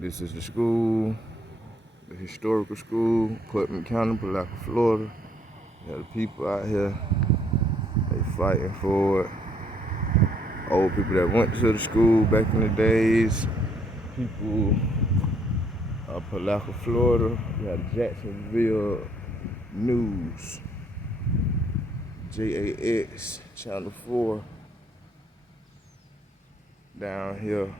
This is the school, the historical school, Putnam County, Palaca, Florida. Got the people out here, they fighting for it. Old people that went to the school back in the days. People of Palaca, Florida. We got Jacksonville News, JAX, Channel 4, down here.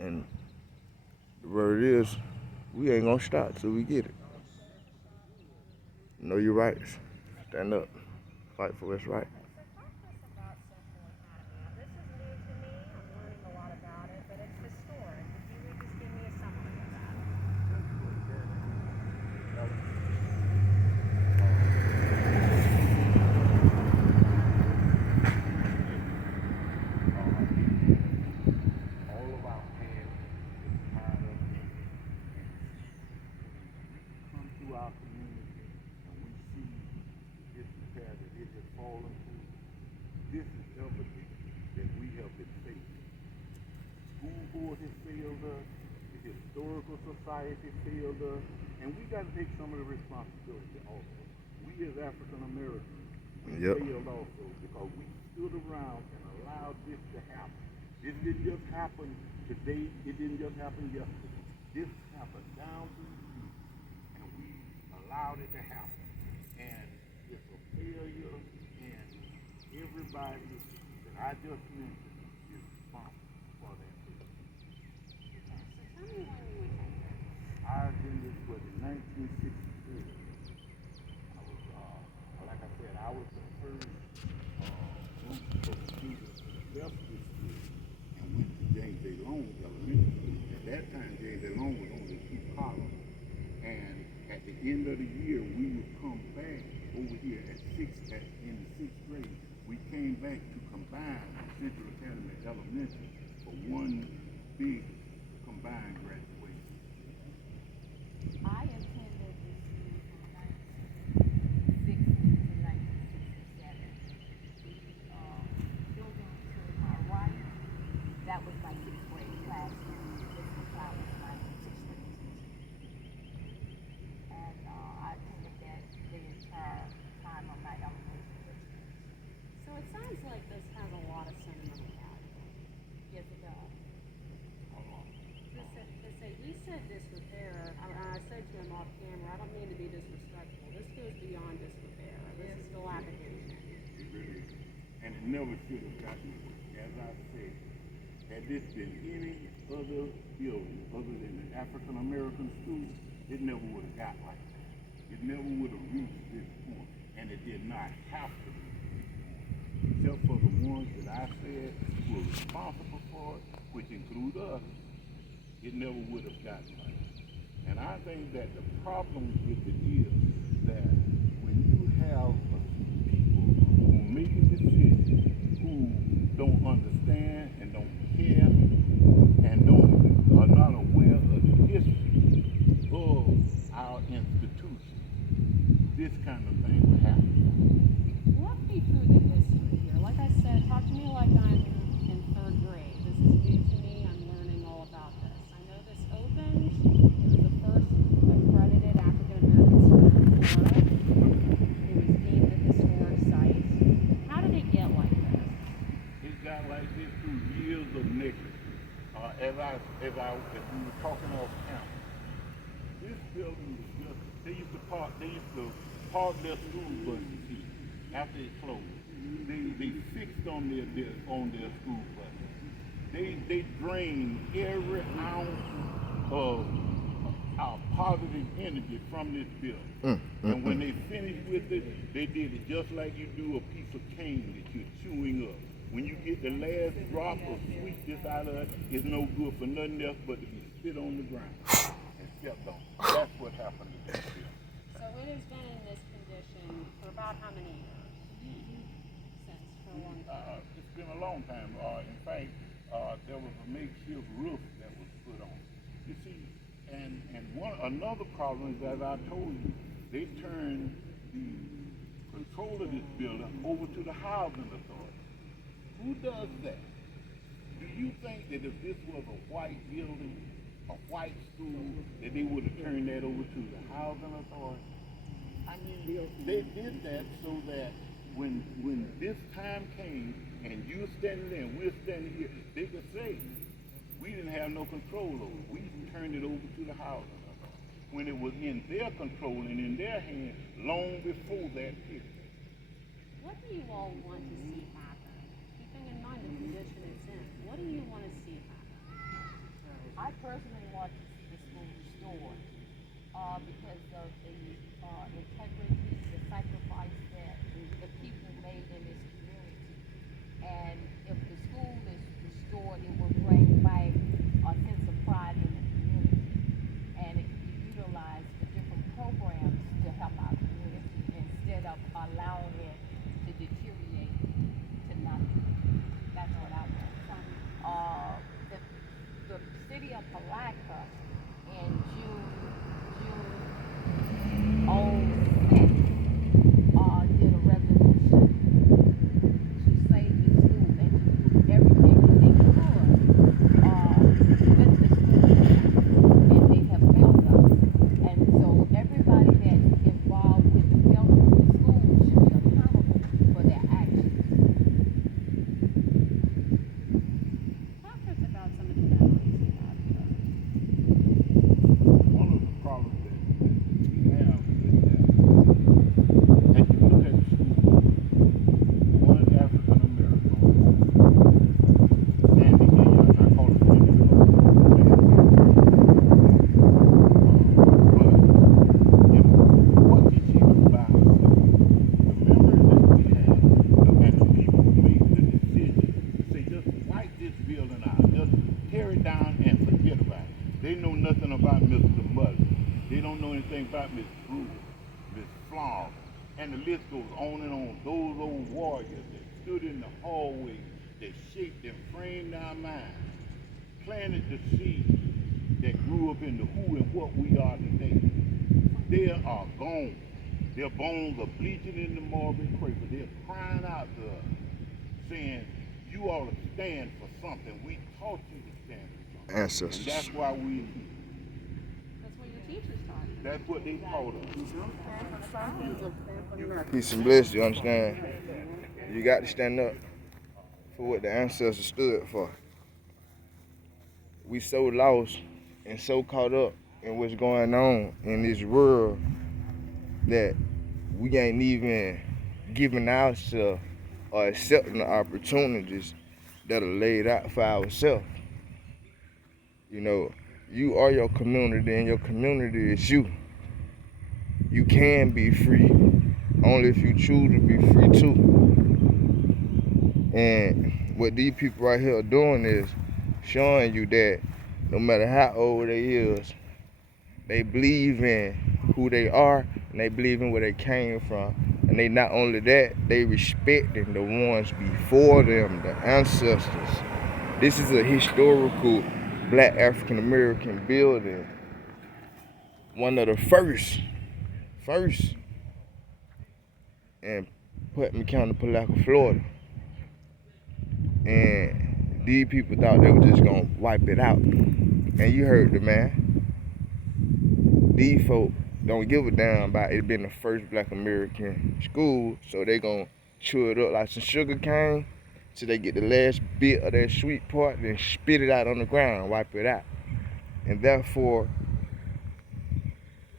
And the word is, we ain't gonna stop till we get it. Know your rights. Stand up. Fight for what's right. This is evidence that we have been facing. School board has failed us, the historical society failed us, and we got to take some of the responsibility also. We as African Americans, we failed also because we stood around and allowed this to happen. This didn't just happen today, it didn't just happen yesterday. This happened down through the years, and we allowed it to happen. And it's a failure, and everybody that I just mentioned is responsible for that. I attended in 1963. I was, like I said, I was the first group of students that left this school and went to James A. Long Elementary School. At that time, James A. Long was only 2 columns. And at the end of the year, we would come back over here in the 6th grade. We came back to combine Central Academy Elementary for one big combined graduation. I attended the school from 1960 to 1967. The building to my right, that was my 6th grade classroom. This was how I was my 6th grade teacher. And I attended that the entire time of my elementary education. So it sounds like this has a lot of sentimental value. Yes, it does. He said disrepair. I said to him off camera, I don't mean to be disrespectful. This goes beyond disrepair. This is dilapidation. It really is. And it never should have gotten away. As I said, had this been any other building other than the African American school, it never would have got like that. It never would have reached this point. And it did not have to be. Except for the ones that I said were responsible for it, which include us, it never would have gotten like that. And I think that the problem with it is that when you have people who are making decisions who don't understand and don't care and are not aware of the history of our institution, this kind of thing will happen. Walk me through the history here. Like I said, talk to me like I'm in 3rd grade. This is new to me. I'm learning all about this. I know this opened. It was the first accredited African American school in Florida. It was deemed a historic site. How did it get like this? It got like this through years of negligence. As we were talking off camera, this building was just, they used to park their school buses here after it closed. They fixed on their school buses. They drained every ounce of our positive energy from this building. And when they finished with it, they did it just like you do a piece of cane that you're chewing up. When you get the last drop of sweetness out of it, it's no good for nothing else but to be spit on the ground and stepped on. That's what happened to this building. So it has been in this condition for about how many years? Since for a long time. It's been a long time. In fact, there was a makeshift roof that was put on. You see, and another problem is, as I told you, they turned the control of this building over to the housing authority. Who does that? Do you think that if this was a white building, a white school, that they would have turned that over to the housing authority? I mean, they did that so that when this time came and you're standing there and we're standing here, they could say, we didn't have no control over it. We turned it over to the housing authority. When it was in their control and in their hands long before that period. What do you all want to see happen? Keeping in mind the condition it's in, what do you want to see happen? I personally want to see the school restored because of the integrity, the sacrifice that the people made in this community. And if the school is restored, it will bring back a sense of pride in the community. And it can be utilized for different programs to help our community instead of allowing it to deteriorate to nothing. That's what I want. The city of Palatka in June 06 did a resolution to save the school and to do everything that they could with the school, and they have failed us. And so everybody that's involved with the building of the school should be accountable for their actions. Talk to us about some of the memories you have here. One of the problems that we have is that, as you look at the school, one African American, Sandy Williams, I call it Sandy because but what did she do by herself? The memories that we had and the people who made the decision to say, just wipe this building out, just tear it down and forget about it. They know nothing about Mr. Muddy. They don't know anything about Miss Brewer, Miss Flower, and the list goes on and on. Those old warriors that stood in the hallway, that shaped and framed our minds, planted the seeds that grew up into who and what we are today. They are gone. Their bones are bleaching in the morbid crater. They're crying out to us, saying, you ought to stand for something. We taught you to stand for something. Ancestors. And that's why we here. That's what your teachers taught you. That's what they taught us. Peace and bliss, you understand? You got to stand up for what the ancestors stood for. We so lost and so caught up in what's going on in this world that we ain't even giving ourselves or accepting the opportunities that are laid out for ourselves. You know, you are your community and your community is you. You can be free, only if you choose to be free too. And what these people right here are doing is showing you that no matter how old they is, they believe in who they are and they believe in where they came from. And they not only that, they respecting the ones before them, the ancestors. This is a historical Black African American building. One of the first in Putnam County, Palatka, Florida. And these people thought they were just gonna wipe it out. And you heard the man. These folk don't give a damn about it being the first Black American school, so they gonna chew it up like some sugar cane till they get the last bit of that sweet part, then spit it out on the ground, wipe it out. And therefore,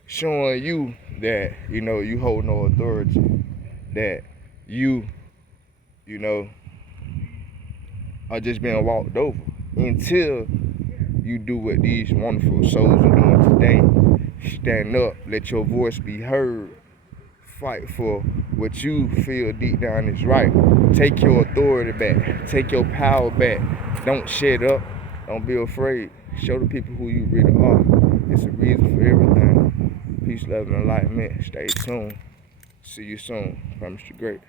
showing you that, you know, you hold no authority, that you know, are just being walked over until you do what these wonderful souls are doing today. Stand up, let your voice be heard, fight for what you feel deep down is right. Take your authority back, take your power back. Don't shut up, don't be afraid. Show the people who you really are. It's a reason for everything. Peace, love, and enlightenment. Stay tuned. See you soon. Promise you great.